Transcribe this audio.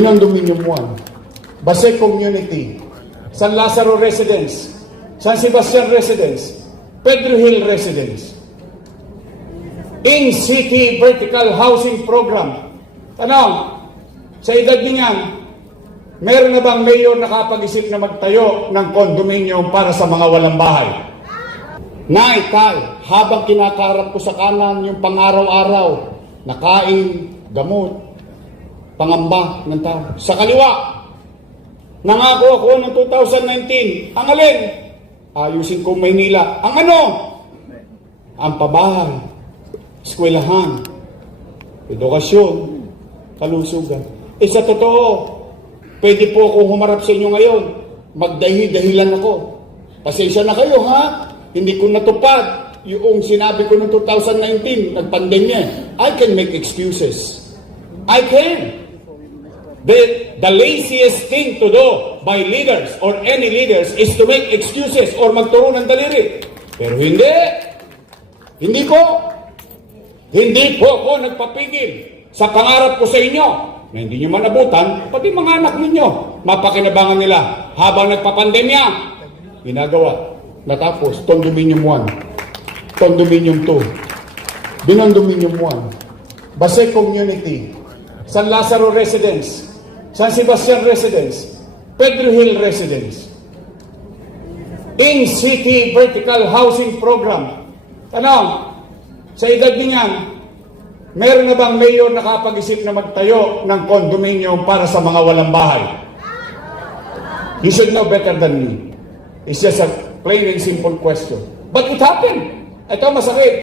Condominium 1, Base Community, San Lazaro Residence, San Sebastian Residence, Pedro Hill Residence. In-city vertical housing program. Tanong, sa edad niyan, meron na bang mayor nakapag-isip na magtayo ng condominium para sa mga walang bahay? Nay, Tal, habang kinakarap ko sa kanan yung pang-araw-araw, nakain, gamot, pangamba ng tao. Sa kaliwa, nangako ako ng 2019, ang alin? Ayusin ko Maynila. Ang ano? Ang pabahay, eskwelahan, edukasyon, kalusugan. Sa totoo, pwede po akong humarap sa inyo ngayon. Magdahi-dahilan ako. Pasensya na kayo, ha? Hindi ko natupad yung sinabi ko noong 2019, nagpandemya. I can make excuses. I can. The laziest thing to do by leaders or any leaders is to make excuses or magturo ng daliri. Pero hindi. Hindi po ako nagpapigil sa pangarap ko sa inyo na hindi nyo manabutan, pati mga anak ninyo. Mapakinabangan nila habang nagpapandemya. Ginagawa. Natapos, Condominium 1, Condominium 2, Binondominium 1, Base Community, San Lazaro Residence, San Sebastian Residence, Pedro Hill Residence. In-city vertical housing program. Tanong, sa edad niyan, meron na bang mayor nakapag-isip na magtayo ng condominium para sa mga walang bahay? You should know better than me. It's just a plain and simple question. But it happened. Ito masakit.